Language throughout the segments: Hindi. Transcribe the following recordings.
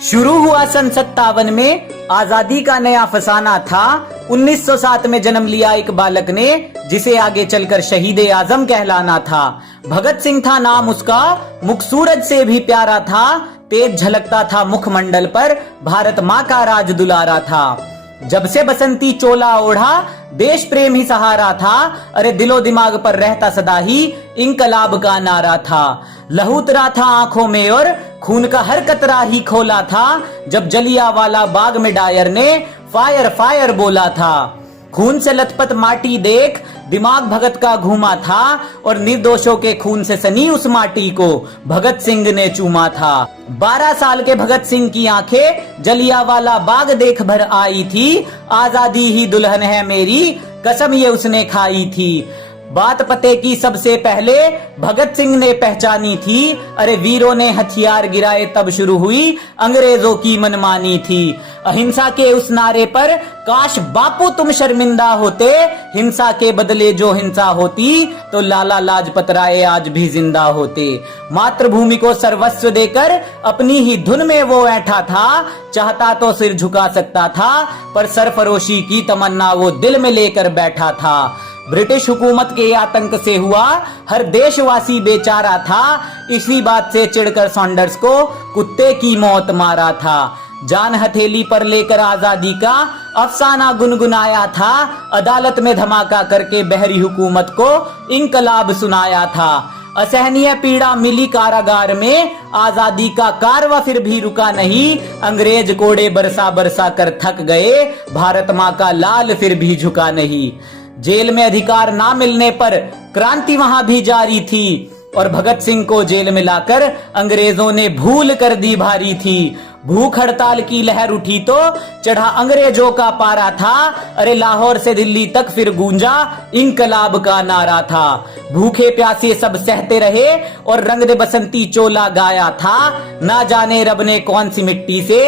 शुरू हुआ सन 57 में आजादी का नया फसाना था। 1907 में जन्म लिया एक बालक ने, जिसे आगे चलकर शहीद आजम कहलाना था। भगत सिंह था नाम उसका, मुख सूरज से भी प्यारा था। तेज झलकता था मुखमंडल पर, भारत माँ का राज दुलारा था। जब से बसंती चोला ओढ़ा, देश प्रेम ही सहारा था। अरे दिलो दिमाग पर रहता सदा ही इंकलाब का नारा था। लहू उतरा था आंखों में और खून का हर कतरा ही खोला था। जब जलियांवाला बाग में डायर ने फायर फायर बोला था। खून से लथपथ माटी देख दिमाग भगत का घूमा था, और निर्दोषों के खून से सनी उस माटी को भगत सिंह ने चूमा था। 12 साल के भगत सिंह की आंखें जलियांवाला बाग देख भर आई थी। आजादी ही दुल्हन है मेरी, कसम ये उसने खाई थी। बात पते की सबसे पहले भगत सिंह ने पहचानी थी। अरे वीरों ने हथियार गिराए तब शुरू हुई अंग्रेजों की मनमानी थी। अहिंसा के उस नारे पर काश बापू तुम शर्मिंदा होते। हिंसा के बदले जो हिंसा होती तो लाला लाजपत राय आज भी जिंदा होते। मातृभूमि को सर्वस्व देकर अपनी ही धुन में वो ऐठा था। चाहता तो सिर झुका सकता था, पर सरफरोशी की तमन्ना वो दिल में लेकर बैठा था। ब्रिटिश हुकूमत के आतंक से हुआ हर देशवासी बेचारा था। इसी बात से चिढ़कर सॉन्डर्स को कुत्ते की मौत मारा था। जान हथेली पर लेकर आजादी का अफसाना गुनगुनाया था। अदालत में धमाका करके बहरी हुकूमत को इंकलाब सुनाया था। असहनीय पीड़ा मिली कारागार में, आजादी का कारवा फिर भी रुका नहीं। अंग्रेज कोड़े बरसा बरसा कर थक गए, भारत माँ का लाल फिर भी झुका नहीं। जेल में अधिकार ना मिलने पर क्रांति वहां भी जारी थी, और भगत सिंह को जेल में लाकर अंग्रेजों ने भूल कर दी भारी थी। भूख हड़ताल की लहर उठी तो चढ़ा अंग्रेजों का पारा था। अरे लाहौर से दिल्ली तक फिर गूंजा इंकलाब का नारा था। भूखे प्यासे सब सहते रहे और रंग दे बसंती चोला गाया था। ना जाने रब ने कौन सी मिट्टी से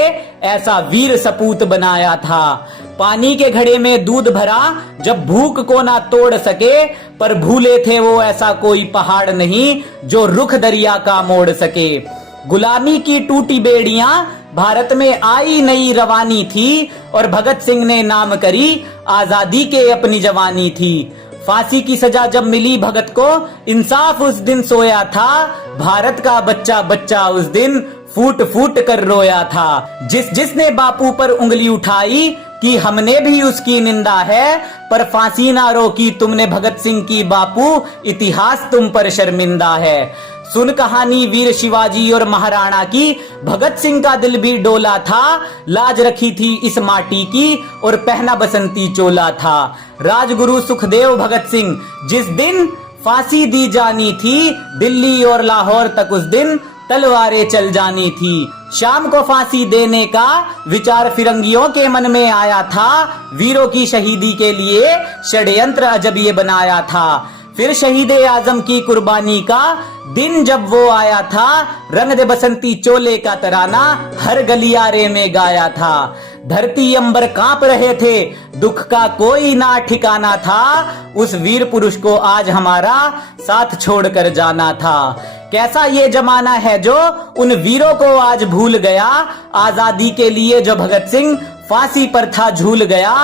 ऐसा वीर सपूत बनाया था। पानी के घड़े में दूध भरा जब भूख को ना तोड़ सके, पर भूले थे वो ऐसा कोई पहाड़ नहीं जो रुख दरिया का मोड़ सके। गुलामी की टूटी बेड़ियां भारत में आई नई रवानी थी, और भगत सिंह ने नाम करी आजादी के अपनी जवानी थी। फांसी की सजा जब मिली भगत को, इंसाफ उस दिन सोया था। भारत का बच्चा बच्चा उस दिन फूट फूट कर रोया था। जिसने बापू पर उंगली उठाई कि हमने भी उसकी निंदा है, पर फांसी ना रोकी तुमने भगत सिंह की बापू, इतिहास तुम पर शर्मिंदा है। सुन कहानी वीर शिवाजी और महाराणा की, भगत सिंह का दिल भी डोला था। लाज रखी थी इस माटी की और पहना बसंती चोला था। राजगुरु सुखदेव भगत सिंह जिस दिन फांसी दी जानी थी, दिल्ली और लाहौर तक उस दिन तलवारें चल जानी थी। शाम को फांसी देने का विचार फिरंगियों के मन में आया था। वीरों की शहीदी के लिए षड्यंत्र अजब ये बनाया था। फिर शहीद आजम की कुर्बानी का दिन जब वो आया था, रंग दे बसंती चोले का तराना हर गलियारे में गाया था। धरती अंबर कांप रहे थे, दुख का कोई ना ठिकाना था। उस वीर पुरुष को आज हमारा साथ छोड़कर जाना था। कैसा ये जमाना है जो उन वीरों को आज भूल गया। आजादी के लिए जो भगत सिंह फांसी पर था झूल गया।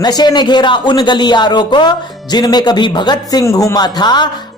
नशे ने घेरा उन गलियारों को जिनमें कभी भगत सिंह घूमा था।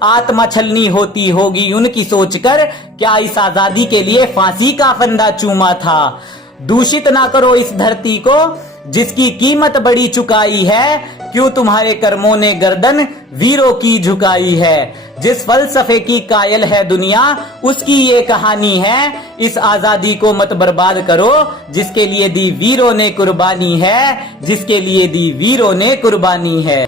आत्मा छलनी होती होगी उनकी सोचकर, क्या इस आजादी के लिए फांसी का फंदा चूमा था। दूषित ना करो इस धरती को जिसकी कीमत बड़ी चुकाई है। क्यों तुम्हारे कर्मों ने गर्दन वीरों की झुकाई है। जिस फलसफे की कायल है दुनिया, उसकी ये कहानी है। इस आजादी को मत बर्बाद करो जिसके लिए दी वीरों ने कुर्बानी है, जिसके लिए दी वीरों ने कुर्बानी है।